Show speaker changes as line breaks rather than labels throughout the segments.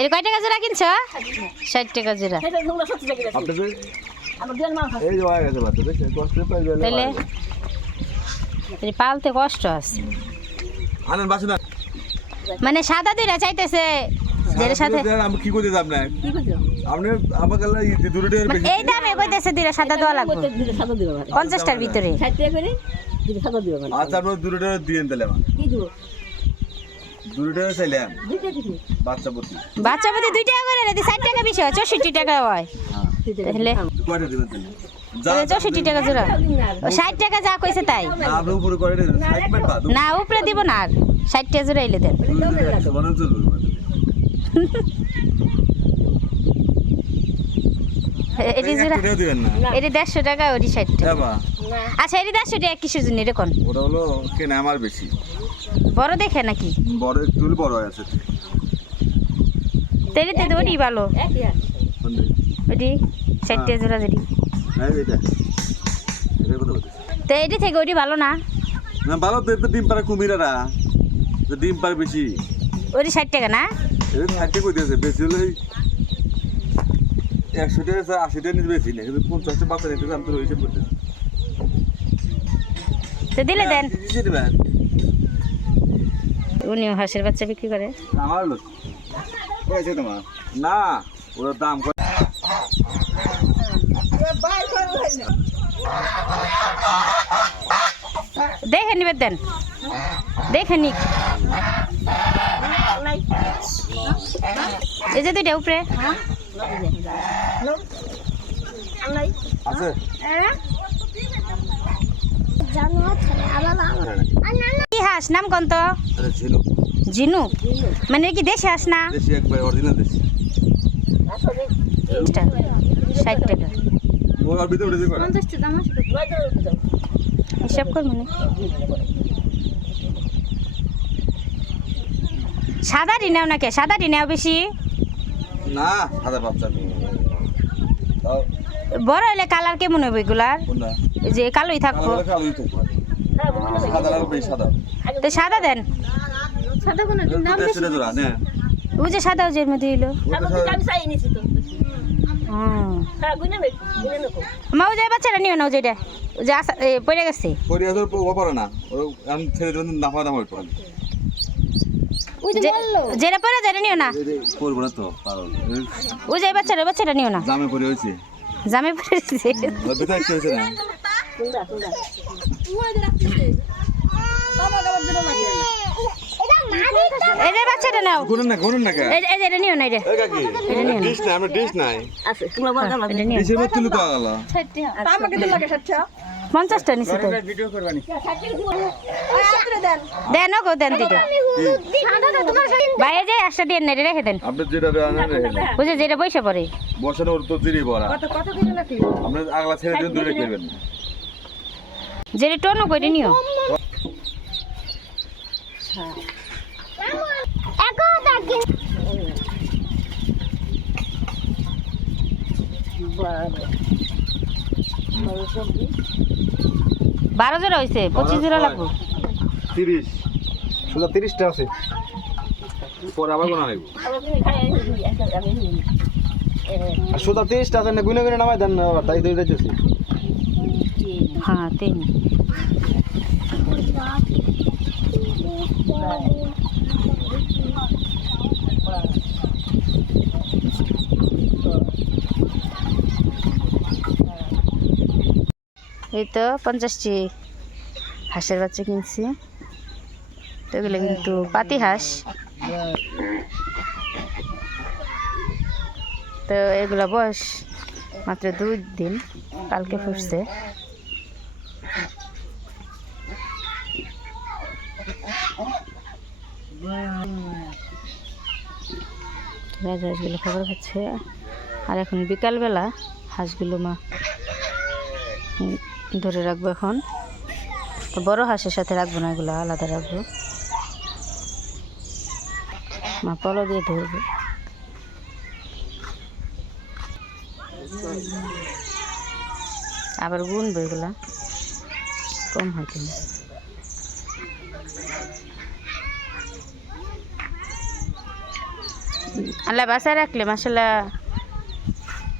এর কয় টাকা জোড়া কিনছ? ষাট টাকা জোড়া।
আমার
এই
তাহলে পালতে কষ্ট আছে।
আনেন বাসে না।
মানে সাদা দুইটা চাইতেছে যের সাথে
আমি কি করতে যাব না
কি করছ
আপনি আমাকে দূরে টের
মানে
বেশি
এই দামে কইতেছে দুইটা সাদা দেওয়া লাগবে।
করতে দিলে সাদা দিবে মানে
পঞ্চাশটার ভিতরে।
ষাট টাকা করে দিলে সাদা দিবে মানে
আচ্ছা আপনি দূরে টের দিয়ে তাহলে
কি দিব?
চাইলাম। বাচ্চা প্রতি।
বাচ্চা প্রতি দুই টাকা করে যদি ষাট টাকা বেশি হয় চৌষট্টি টাকা হয়। তাহলে
কয়টা দিবেন তাহলে?
চৌষট্টি টাকা জোড়া। ষাট টাকা যা কইছে তাই।
না উপরে
দিব? না আর ষাট টাকা জোড়া এলে দেন। এটি জোড়া। এটি দেড়শো টাকা ওটি ষাট টাকা।
হ্যাঁ
আচ্ছা এটি দেড়শো টাকা কিসের জন্য? এরকম।
ওটা হলো কেনা আমার বেশি।
বড় দেখে নাকি?
বড় একটু বড় হয়ে আছে।
তেরিতে তো ওটি ভালো।
একই আছে
কোনটা?
ওটি ষাট টাকা জোড়া যেটি
হ্যাঁ কথা বলতেছি
তো এটি থেকে ওটি ভালো না?
না ভালো তো ডিম পারে কুমিরারা। ডিম পারে বেশি।
ওটি ষাট টাকা না?
এটা ষাটটা কই দিয়েছে? বেশি হলে একশো টাকা আশি টাকা নিতে বেশি না কিন্তু পঞ্চাশটা বাচ্চা নিতে আমি তো হিসেব করতেছি
তো দিলে দেন। উনিও হাঁসের বাচ্চা বিক্রি করে।
আমার লোক। তোমার? না ওর দাম
দেখে নিবে দেন। দেখে নিক। এই যে দুইটা উপরে।
আছে?
কি হাঁস? নাম কোন তো? জিনু মানে কি দেশে হাঁস না?
দেশি একবার অরিজিনাল দেশি।
ষাট টাকা।
ও আর ভিতরে উঠে দিবে
হিসাব কর মানে সাদাটি নেও নাকি? সাদাটি নেও বেশি।
না সাদা বাচ্চা
বড় হলে কালার কেমন হবে এগুলার? যে কালোই থাকব।
কালো কালোই থাকবে সাদা আর বেশি সাদা।
তো সাদা দেন।
সাদা কোনো নাম
দেশি রে তোরা না
ও যে সাদা। ও যে এর মধ্যে
হ্যাঁ নে নে
মা ও যে বাচ্চাটা নিও না ও যেটা যে আসা এ, পড়ে গেছে।
তোর ও পারে না। ও আমি ছেড়ে দেবেন নাফা দাম হইতো
যেটা পড়ে যেটা নিও না।
করব না তো পারো
ও যে বাচ্চাটা ওই বাচ্চাটা নিও না।
জামে পরে হয়েছে।
জামে পড়ে গেছে
হয়েছে
যে বাচ্চাটা নাও।
গুনুন না গুনুন না
এই যে- এই এটা নিও না এটা
এই কাকি ডিশ নাই আমরা ডিশ নাই।
আছে তোমরা বল দাও
এটা নিও।
ডিশের মধ্যে তুলে তো গেল
আমাকে দিন লাগে সাতটা
পঞ্চাশটা নিচে তো। দেন ও গো দেন দুটো বাইরে যাই আসটা দিয়ে নেড়ে রেখে দেন।
আপনি যেটা আনেন
বুঝে যেটা পয়সা পড়ে।
বসানো ওর তো জিরি বড়া।
কত কত করে নাকি?
আপনি আগলা ছেড়ে দিন দূরে করবেন
যেটা টোনো করে নিও। বারো জোড়া হয়েছে পঁচিশ জোড়া লাগবে।
তিরিশ।
শুধু তিরিশটা আছে।
পরে আবার কোনা লাগবে
শুধু তিরিশটা আছে গুনে গুনে নামাই দেন তাই দই দিতেছি
হ্যাঁ তিন এই তো পঞ্চাশটি হাঁসের বাচ্চা কিনছি। তো এগুলো কিন্তু পাতি হাঁস। তো এগুলো বয়স মাত্র দুই দিন, কালকে ফুটছে। রাজা হাঁসগুলো খবর খাচ্ছে। আর এখন বিকালবেলা হাঁসগুলো মা ধরে রাখব এখন। বড় হাঁসের সাথে রাখব না, এগুলো আলাদা রাখব। মা পলো দিয়ে ধরবে। আবার গুনবো এগুলা। কম হয় কিনা। আল্লাহ বাসায় রাখলে মাসাল্লাহ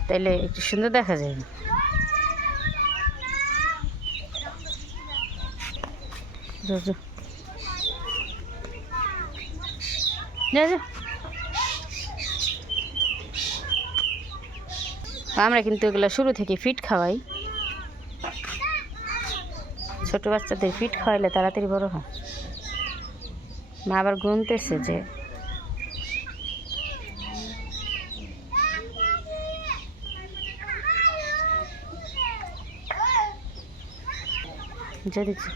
তাইলে একটু সুন্দর দেখা যায়। আমরা কিন্তু এগুলো শুরু থেকে ফিট খাওয়াই। ছোট বাচ্চাদের ফিট খাওয়াইলে তাড়াতাড়ি বড় হয়। মা আবার গুনতেছে যে যা দেখছি।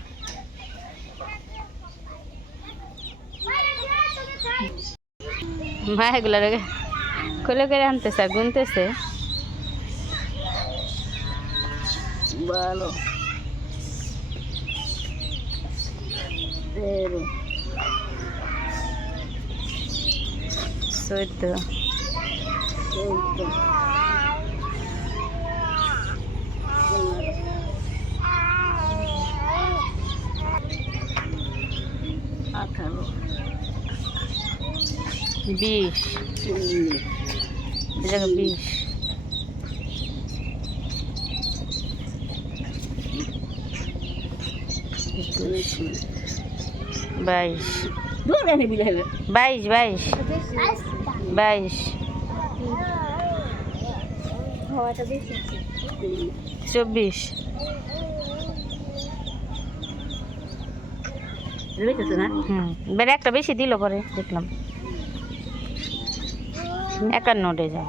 মা এগুলো খুলে করে আনতেছে আর গুনতেছে।
ভালো। তেরো
চোদ্দ।
চৌদ্দ।
বিশ
উনিশ
বিশ বাইশ। বাইশ বাইশ। বাইশ। চব্বিশ। একটা বেশি দিল পরে দেখলাম। একান্ন যায়।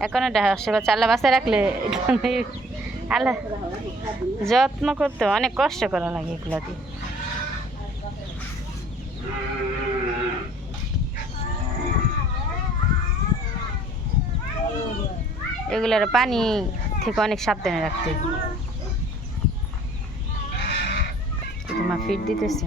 একান্নটা আসে চাল্লা বাসায় রাখলে আল্লাহ, যত্ন করতে অনেক কষ্ট করা লাগে এগুলো দিয়ে। এগুলার পানি থেকে অনেক সাবধানে রাখতে হয়। তোমার ফিট দিতেছে।